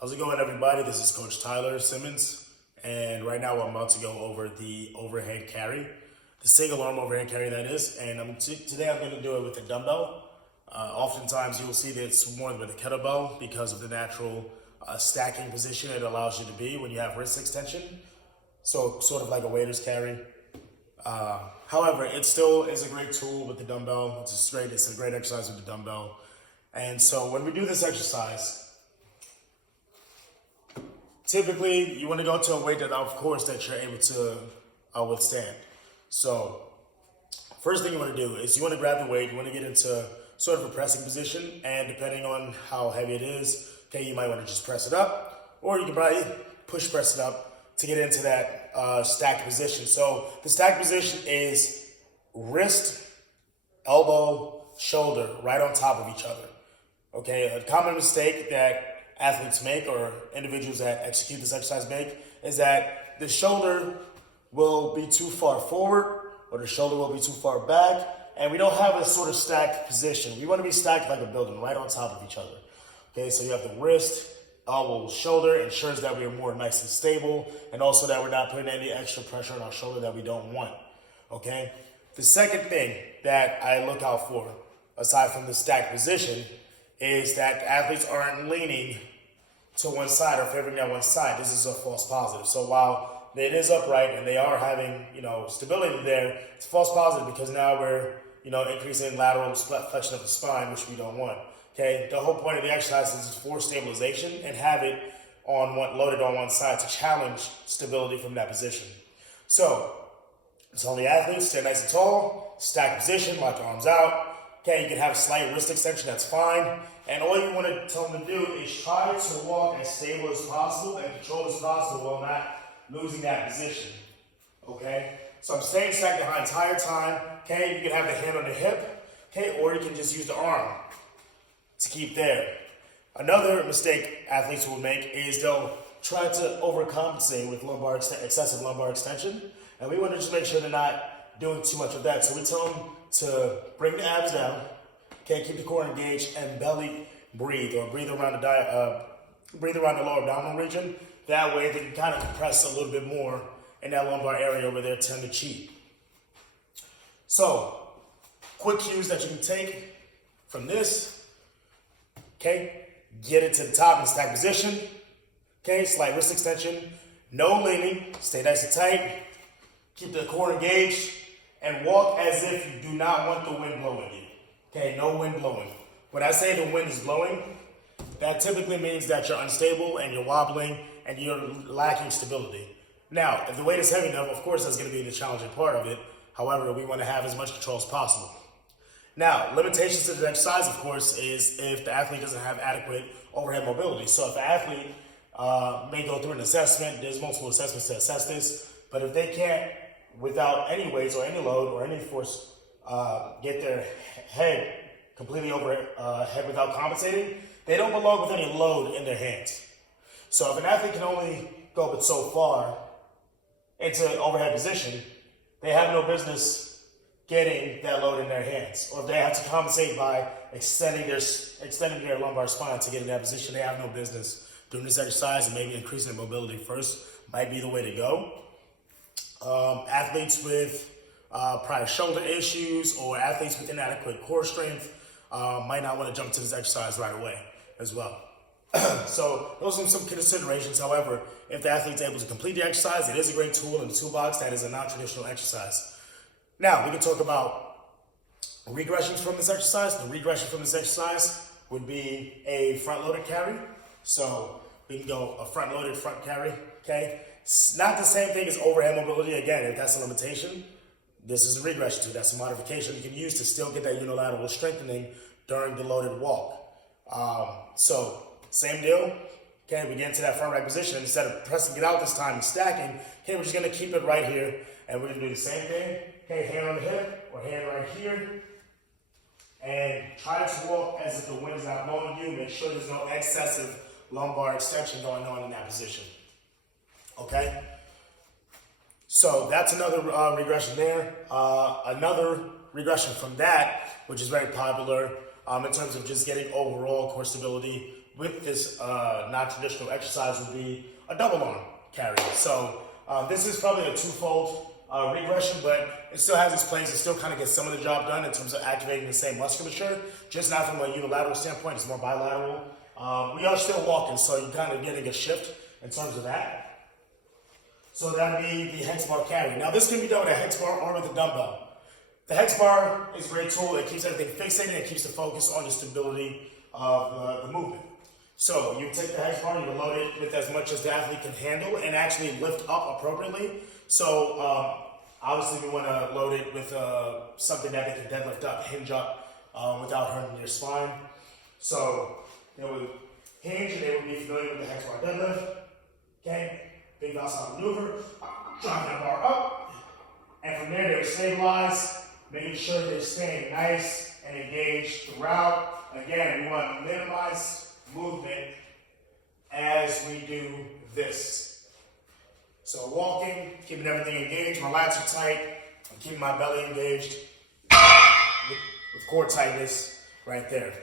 How's it going, everybody? This is Coach Tyler Simmons, and right now I'm about to go over the overhead carry, the single arm overhead carry that is, and today I'm going to do it with a dumbbell. Oftentimes you will see that it's more with a kettlebell because of the natural stacking position it allows you to be when you have wrist extension, so sort of like a waiter's carry. However, it still is a great tool with the dumbbell. It's a great exercise with the dumbbell. And so when we do this exercise, typically, you want to go to a weight that, of course, that you're able to withstand. So, first thing you want to do is you want to grab the weight. You want to get into sort of a pressing position, and depending on how heavy it is, okay, you might want to just press it up, or you can probably push press it up to get into that stacked position. So, the stacked position is wrist, elbow, shoulder, right on top of each other. Okay, a common mistake that athletes make or individuals that execute this exercise make is that the shoulder will be too far forward or the shoulder will be too far back, and we don't have a sort of stacked position. We want to be stacked like a building, right on top of each other. Okay, so you have the wrist, elbow, shoulder, ensures that we are more nice and stable, and also that we're not putting any extra pressure on our shoulder that we don't want. Okay, the second thing that I look out for, aside from the stacked position, is that athletes aren't leaning to one side or favoring that one side. This is a false positive. So while it is upright and they are having, stability there, it's a false positive because now we're, increasing lateral flexion of the spine, which we don't want. Okay, the whole point of the exercise is for stabilization and have it loaded on one side to challenge stability from that position. So it's on the athletes, stay nice and tall, stack position, lock your arms out. Okay, you can have a slight wrist extension, that's fine. And all you want to tell them to do is try to walk as stable as possible and controlled as possible while not losing that position. Okay, so I'm staying stacked the entire time. Okay, you can have the hand on the hip, okay, or you can just use the arm to keep there. Another mistake athletes will make is they'll try to overcompensate with excessive lumbar extension. And we want to just make sure they're not doing too much of that. So we tell them to bring the abs down, okay, keep the core engaged, and belly breathe, or breathe around the lower abdominal region. That way they can kind of compress a little bit more in that lumbar area over there, tend to cheat. So, quick cues that you can take from this, okay, get it to the top in stack position, okay, slight wrist extension, no leaning, stay nice and tight, keep the core engaged, and walk as if you do not want the wind blowing you. Okay, no wind blowing. When I say the wind is blowing, that typically means that you're unstable and you're wobbling and you're lacking stability. Now, if the weight is heavy enough, of course that's going to be the challenging part of it. However, we want to have as much control as possible. Now, limitations to the exercise, of course, is if the athlete doesn't have adequate overhead mobility. So if the athlete may go through an assessment, there's multiple assessments to assess this, but if they can't, without any weights or any load or any force, get their head completely overhead without compensating, they don't belong with any load in their hands. So if an athlete can only go but so far into overhead position, they have no business getting that load in their hands. Or if they have to compensate by extending their lumbar spine to get in that position, they have no business doing this exercise, and maybe increasing their mobility first might be the way to go. Athletes with prior shoulder issues or athletes with inadequate core strength might not want to jump to this exercise right away as well. So those are some considerations. However, if the athlete's able to complete the exercise, it is a great tool in the toolbox. That is a non-traditional exercise. Now, we can talk about regressions from this exercise. The regression from this exercise would be a front-loaded carry. So we can go a front-loaded front carry, okay? It's not the same thing as overhead mobility. Again, if that's a limitation, this is a regression too. That's a modification you can use to still get that unilateral strengthening during the loaded walk. So same deal. Okay, we get into that front right position. Instead of pressing it out this time and stacking, okay, we're just gonna keep it right here, and we're gonna do the same thing. Okay, hand on the hip or hand right here, and try to walk as if the wind is not blowing you. Make sure there's no excessive lumbar extension going on in that position. Okay, so that's another regression there. Another regression from that, which is very popular in terms of just getting overall core stability, with this non-traditional exercise would be a double arm carry. So this is probably a twofold regression, but it still has its place. It still kind of gets some of the job done in terms of activating the same musculature, just not from a unilateral standpoint. It's more bilateral. We are still walking, so you're kind of getting a shift in terms of that. So that would be the hex bar carry. Now this can be done with a hex bar or with a dumbbell. The hex bar is a great tool. It keeps everything fixated. It keeps the focus on the stability of the movement. So you take the hex bar, you load it with as much as the athlete can handle and actually lift up appropriately. So obviously we want to load it with something that they can deadlift up, hinge up without hurting their spine. So they would hinge and they would be familiar with the hex bar deadlift. Okay, big outside maneuver, driving that bar up. And from there they would stabilize, making sure they're staying nice and engaged throughout. Again, we want to minimize movement as we do this. So walking, keeping everything engaged, my lats are tight, I'm keeping my belly engaged with core tightness right there.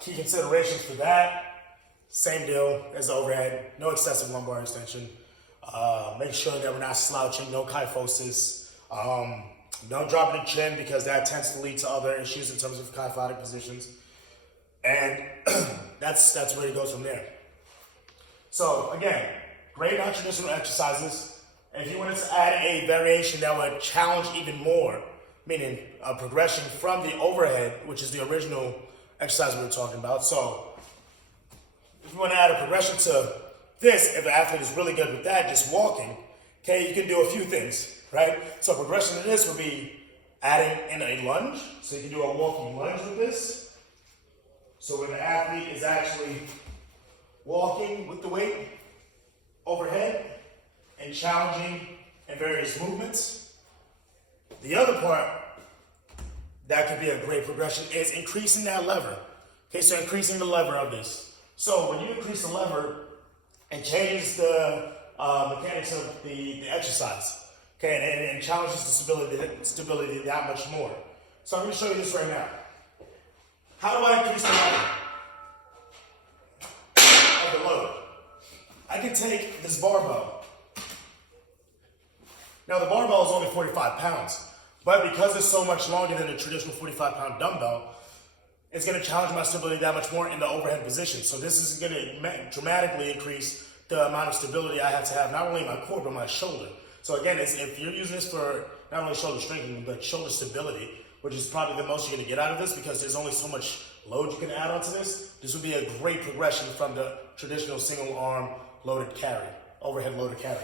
Key considerations for that, same deal as the overhead, no excessive lumbar extension. Make sure that we're not slouching, no kyphosis. Don't drop the chin because that tends to lead to other issues in terms of kyphotic positions. And that's where it goes from there. So again, great non-traditional exercises. And if you wanted to add a variation that would challenge even more, meaning a progression from the overhead, which is the original exercise we were talking about. So if you want to add a progression to this, if the athlete is really good with that, just walking, okay, you can do a few things, right? So progression to this would be adding in a lunge. So you can do a walking lunge with this. So when the athlete is actually walking with the weight overhead and challenging in various movements. The other part that could be a great progression is increasing that lever. Okay, so increasing the lever of this. So when you increase the lever, it changes the mechanics of the exercise. Okay, and challenges the stability that much more. So I'm going to show you this right now. How do I increase the lever of the load? I can take this barbell. Now the barbell is only 45 pounds, but because it's so much longer than a traditional 45-pound dumbbell, it's going to challenge my stability that much more in the overhead position. So this is going to dramatically increase the amount of stability I have to have, not only in my core, but my shoulder. So again, if you're using this for not only shoulder strengthening, but shoulder stability, which is probably the most you're going to get out of this because there's only so much load you can add onto this, this would be a great progression from the traditional single arm loaded carry, overhead loaded carry.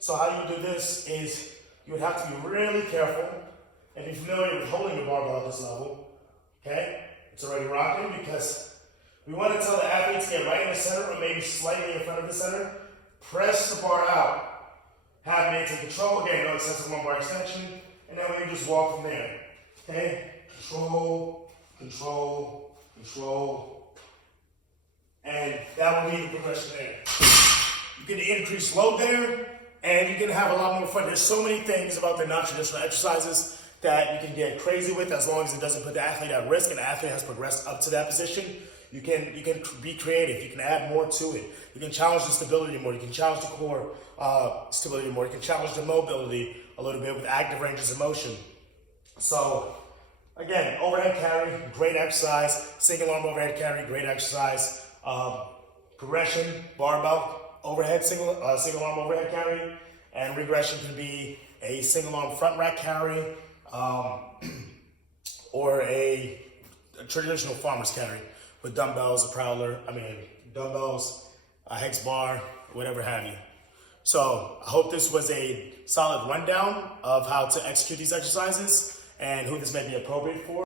So how you do this is you would have to be really careful and be familiar with holding the barbell at this level, okay? It's already rocking because we want to tell the athlete to get right in the center or maybe slightly in front of the center. Press the bar out. Have maintain control. Again, no excessive lumbar extension. And then we just walk from there. Okay? Control, control, control. And that will be the progression there. You can increase load there and you can have a lot more fun. There's so many things about the non-traditional exercises that you can get crazy with as long as it doesn't put the athlete at risk and the athlete has progressed up to that position. You can be creative. You can add more to it. You can challenge the stability more. You can challenge the core stability more. You can challenge the mobility a little bit with active ranges of motion. So again, overhead carry, great exercise. Single arm overhead carry, great exercise. Progression, barbell, overhead, single arm overhead carry. And regression can be a single arm front rack carry or a traditional farmer's carry with dumbbells, dumbbells, a hex bar, whatever have you. So I hope this was a solid rundown of how to execute these exercises and who this may be appropriate for.